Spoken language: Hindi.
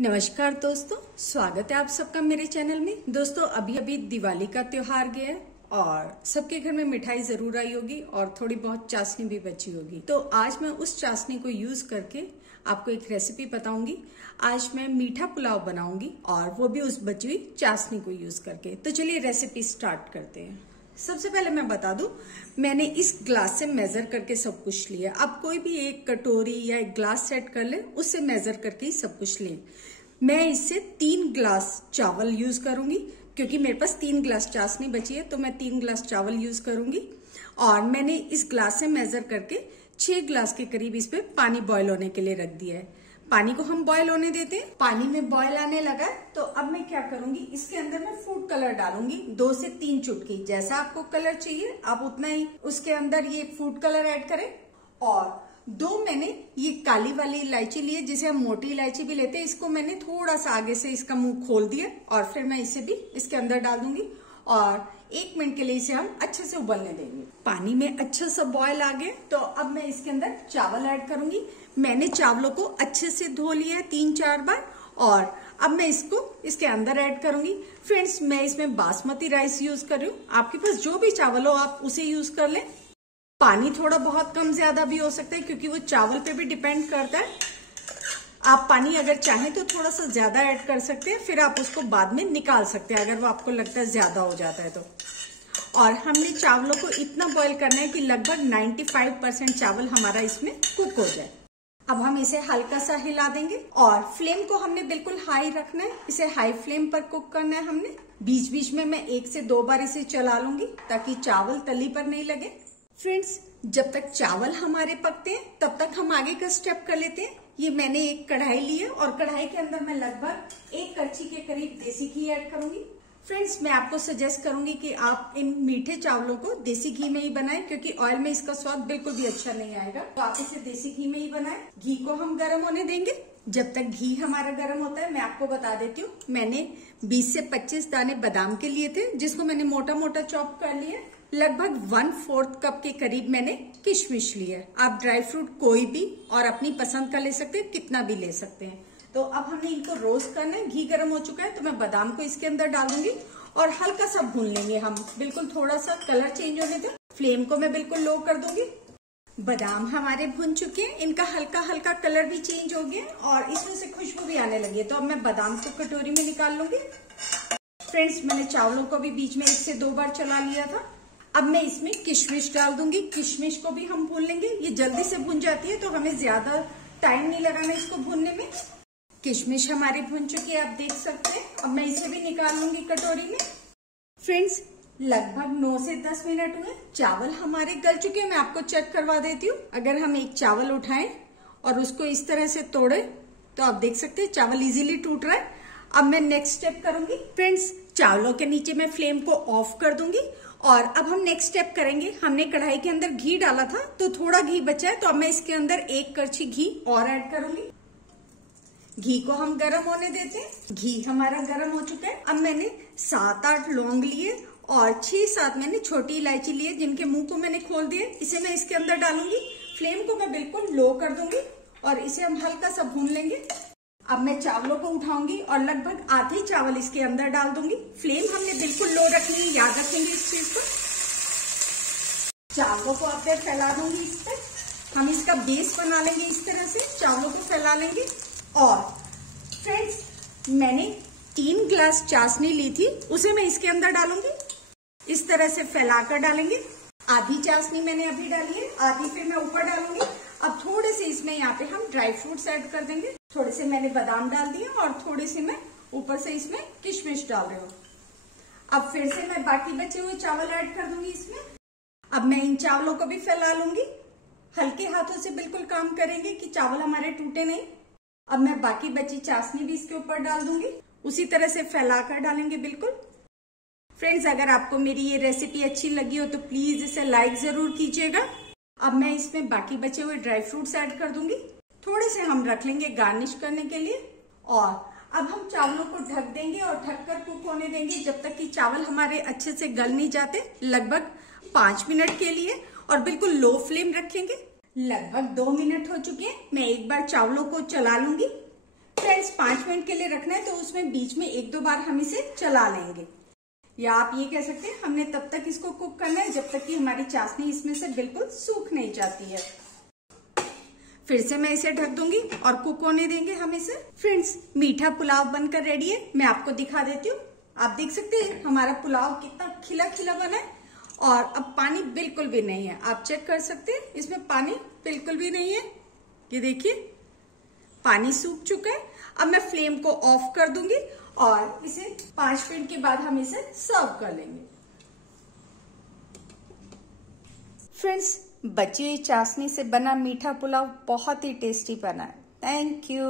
नमस्कार दोस्तों, स्वागत है आप सबका मेरे चैनल में। दोस्तों अभी अभी दिवाली का त्योहार गया है और सबके घर में मिठाई जरूर आई होगी और थोड़ी बहुत चाशनी भी बची होगी। तो आज मैं उस चाशनी को यूज करके आपको एक रेसिपी बताऊंगी। आज मैं मीठा पुलाव बनाऊंगी और वो भी उस बची हुई चाशनी को यूज करके। तो चलिए रेसिपी स्टार्ट करते हैं। सबसे पहले मैं बता दूं, मैंने इस ग्लास से मेजर करके सब कुछ लिया। आप कोई भी एक कटोरी या एक ग्लास सेट कर ले, उससे मेजर करके ही सब कुछ लें। मैं इससे 3 ग्लास चावल यूज करूंगी क्योंकि मेरे पास 3 ग्लास चाशनी बची है, तो मैं 3 ग्लास चावल यूज करूंगी। और मैंने इस ग्लास से मेजर करके 6 ग्लास के करीब इस पे पानी बॉयल होने के लिए रख दिया है। पानी को हम बॉयल होने देते हैं। पानी में बॉयल आने लगा तो अब मैं क्या करूंगी, इसके अंदर मैं फूड कलर डालूंगी 2 से 3 चुटकी। जैसा आपको कलर चाहिए आप उतना ही उसके अंदर ये फूड कलर ऐड करें। और 2 मैंने ये काली वाली इलायची ली है, जिसे हम मोटी इलायची भी लेते हैं। इसको मैंने थोड़ा सा आगे से इसका मुंह खोल दिया और फिर मैं इसे भी इसके अंदर डाल दूंगी और 1 मिनट के लिए इसे हम अच्छे से उबलने देंगे। पानी में अच्छा सा बॉयल आ गया तो अब मैं इसके अंदर चावल ऐड करूंगी। मैंने चावलों को अच्छे से धो लिया है 3-4 बार और अब मैं इसको इसके अंदर ऐड करूंगी। फ्रेंड्स, मैं इसमें बासमती राइस यूज कर रही हूँ। आपके पास जो भी चावल हो आप उसे यूज कर लें। पानी थोड़ा बहुत कम ज्यादा भी हो सकता है क्योंकि वो चावल पे भी डिपेंड करता है। आप पानी अगर चाहें तो थोड़ा सा ज्यादा ऐड कर सकते हैं, फिर आप उसको बाद में निकाल सकते हैं अगर वो आपको लगता है ज्यादा हो जाता है तो। और हमने चावलों को इतना बॉईल करना है कि लगभग 95% चावल हमारा इसमें कुक हो जाए। अब हम इसे हल्का सा हिला देंगे और फ्लेम को हमने बिल्कुल हाई रखना है। इसे हाई फ्लेम पर कुक करना है हमने। बीच बीच में मैं 1 से 2 बार इसे चला लूंगी ताकि चावल तली पर नहीं लगे। फ्रेंड्स, जब तक चावल हमारे पकते हैं तब तक हम आगे का स्टेप कर लेते हैं। ये मैंने एक कढ़ाई ली है और कढ़ाई के अंदर मैं लगभग 1 कड़छी के करीब देसी घी ऐड करूंगी। फ्रेंड्स, मैं आपको सजेस्ट करूंगी कि आप इन मीठे चावलों को देसी घी में ही बनाएं क्योंकि ऑयल में इसका स्वाद बिल्कुल भी अच्छा नहीं आएगा। तो आप इसे देसी घी में ही बनाएं। घी को हम गर्म होने देंगे। जब तक घी हमारा गर्म होता है मैं आपको बता देती हूँ, मैंने 20 से 25 दाने बादाम के लिए थे जिसको मैंने मोटा मोटा चॉप कर लिया। लगभग 1/4 कप के करीब मैंने किशमिश ली है। आप ड्राई फ्रूट कोई भी और अपनी पसंद का ले सकते हैं, कितना भी ले सकते हैं। तो अब हमने इनको रोस्ट करना है। घी गर्म हो चुका है तो मैं बादाम को इसके अंदर डाल दूंगी और हल्का सा भून लेंगे हम, बिल्कुल थोड़ा सा कलर चेंज होने तक। फ्लेम को मैं बिल्कुल लो कर दूंगी। बादाम हमारे भुन चुके हैं, इनका हल्का हल्का कलर भी चेंज हो गया और इसमें से खुशबू भी आने लगी है। तो अब मैं बादाम को कटोरी में निकाल लूंगी। फ्रेंड्स, मैंने चावलों को भी बीच में 1 से 2 बार चला लिया था। अब मैं इसमें किशमिश डाल दूंगी। किशमिश को भी हम भून लेंगे। ये जल्दी से भुन जाती है तो हमें ज्यादा टाइम नहीं लगाना इसको भूनने में। किशमिश हमारी भुन चुकी है, आप देख सकते हैं। अब मैं इसे भी निकाल लूंगी कटोरी में। फ्रेंड्स, लगभग 9 से 10 मिनट हुए। चावल हमारे गल चुके हैं। मैं आपको चेक करवा देती हूँ। अगर हम एक चावल उठाएं और उसको इस तरह से तोड़े तो आप देख सकते हैं चावल इजीली टूट रहा है। अब मैं नेक्स्ट स्टेप करूंगी। फ्रेंड्स, चावलों के नीचे मैं फ्लेम को ऑफ कर दूंगी और अब हम नेक्स्ट स्टेप करेंगे। हमने कढ़ाई के अंदर घी डाला था तो थोड़ा घी बचा है, तो अब मैं इसके अंदर 1 कड़छी घी और ऐड करूंगी। घी को हम गरम होने देते हैं। घी हमारा गरम हो चुका है। अब मैंने 7-8 लौंग लिए और 6-7 मैंने छोटी इलायची लिए जिनके मुंह को मैंने खोल दिया। इसे मैं इसके अंदर डालूंगी। फ्लेम को मैं बिल्कुल लो कर दूंगी और इसे हम हल्का सा भून लेंगे। अब मैं चावलों को उठाऊंगी और लगभग आधे चावल इसके अंदर डाल दूंगी। फ्लेम हमने बिल्कुल लो रखनी है, याद रखेंगे इस चीज को। चावलों को अब मैं फैला दूंगी इस पर। हम इसका बेस बना लेंगे इस तरह से, चावलों को फैला लेंगे। और फ्रेंड्स, मैंने 3 ग्लास चाशनी ली थी, उसे मैं इसके अंदर डालूंगी। इस तरह से फैलाकर डालेंगे। आधी चाशनी मैंने अभी डाली है, आधी फिर मैं ऊपर डालूंगी। अब थोड़े से इसमें यहाँ पे हम ड्राई फ्रूट्स ऐड कर देंगे। थोड़े से मैंने बादाम डाल दिए और थोड़े से मैं ऊपर से इसमें किशमिश डाल रही हूँ। अब फिर से मैं बाकी बचे हुए चावल ऐड कर दूंगी इसमें। अब मैं इन चावलों को भी फैला लूंगी। हल्के हाथों से बिल्कुल काम करेंगे कि चावल हमारे टूटे नहीं। अब मैं बाकी बची चाशनी भी इसके ऊपर डाल दूंगी। उसी तरह से फैलाकर डालेंगे बिल्कुल। फ्रेंड्स, अगर आपको मेरी ये रेसिपी अच्छी लगी हो तो प्लीज इसे लाइक जरूर कीजिएगा। अब मैं इसमें बाकी बचे हुए ड्राई फ्रूट्स ऐड कर दूंगी। थोड़े से हम रख लेंगे गार्निश करने के लिए। और अब हम चावलों को ढक देंगे और ढककर कुक होने देंगे जब तक कि चावल हमारे अच्छे से गल नहीं जाते। लगभग 5 मिनट के लिए और बिल्कुल लो फ्लेम रखेंगे। लगभग 2 मिनट हो चुके हैं। मैं एक बार चावलों को चला लूंगी। फ्रेंड्स 5 मिनट के लिए रखना है, तो उसमें बीच में 1-2 बार हम इसे चला लेंगे, या आप ये कह सकते हैं हमने तब तक इसको कुक करना है जब तक कि हमारी चाशनी इसमें से बिल्कुल सूख नहीं जाती है। फिर से मैं इसे ढक दूंगी और कुक होने देंगे हम इसे। फ्रेंड्स मीठा पुलाव बनकर रेडी है, मैं आपको दिखा देती हूँ। आप देख सकते हैं हमारा पुलाव कितना खिला खिला बना है और अब पानी बिल्कुल भी नहीं है। आप चेक कर सकते हैं इसमें पानी बिल्कुल भी नहीं है, ये देखिए पानी सूख चुका है। अब मैं फ्लेम को ऑफ कर दूंगी और इसे 5 मिनट के बाद हम इसे सर्व कर लेंगे। फ्रेंड्स बची हुई चाशनी से बना मीठा पुलाव बहुत ही टेस्टी बना है। Thank you.